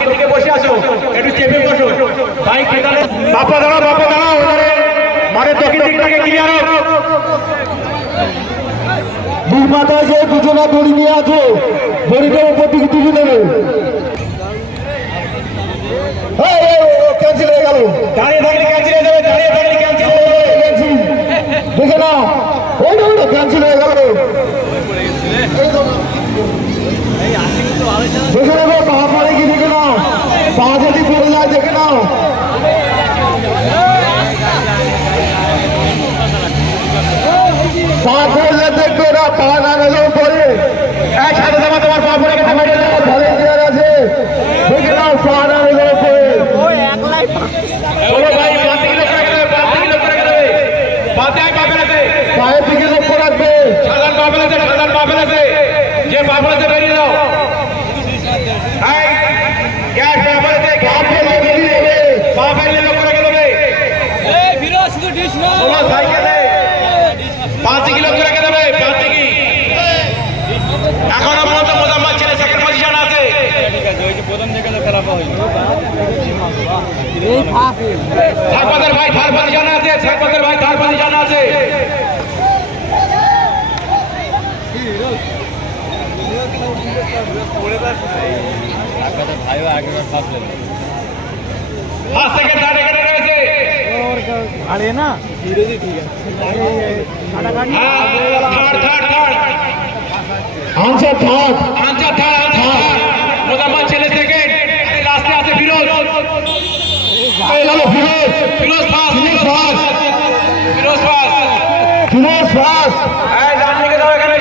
দক্ষিণ দিকে বসে আছো, একটু চেপে বসো ভাই। বাপা দাঁড়াও, বাপা দাঁড়াও, মানে দক্ষিণ দিকটাকে ক্লিয়ার হোক। দুই মাথায় যে দুজনা দড়ি নিয়ে আছে, দড়িটার উপর দিকে তুলে নেবে। ক্যান্সেল হয়ে গেল, দাঁড়িয়ে থাকলে ক্যান্সেল হয়ে যাবে, দাঁড়িয়ে থাকলে ক্যান্সেল হয়ে যাবে। দেখে না, ওই না ক্যান্সেল হয়ে গেল। দেখে নেবে, পা পড়ে কি দেখে নাও, পা যদি পড়ে যায় দেখে নাও। পা পড়লে দেখবে না, পা না গেলেও পড়ে। একসাথে যাবো, তোমার পা পড়ে গেছে, ভলেন্টিয়ার আছে, দেখে নাও, পা না গেলেও পড়ে। চলো ভাই, পা থেকে লক্ষ্য রেখে দেবে, পা থেকে লক্ষ্য রেখে দেবে, পাতে পা ফেলেছে, পায়ের দিকে লক্ষ্য রাখবে। সাধারণ পা ফেলেছে, সাধারণ পা ফেলেছে, যে পা ফেলেছে বেরিয়ে দাও। গ্যাস পা ফেলেছে, পা ফেলে বেরিয়ে যাবে। পা ফেললে লক্ষ্য রেখে দেবে। চলো সাইকেলে পা থেকে লক্ষ্য রেখে দেবে, পা থেকে। এখনো পর্যন্ত মোজাম্মেল ছেলে সেকেন্ড পজিশন আছে। সাকপাতের ভাই থার্ড পজিশনে আছে, সাকপাতের ভাই থার্ড পজিশনে আছে। ফার্স্ট সেকেন্ড থার্ড এখানে রয়েছে। থার্ড আনসার থার্ড, মোজাম্মেল ছেলে সেকেন্ড, লাস্টে আছে Firoz. Firoz first, Firoz first. Firoz first. ডান দিকে দাও, এখানে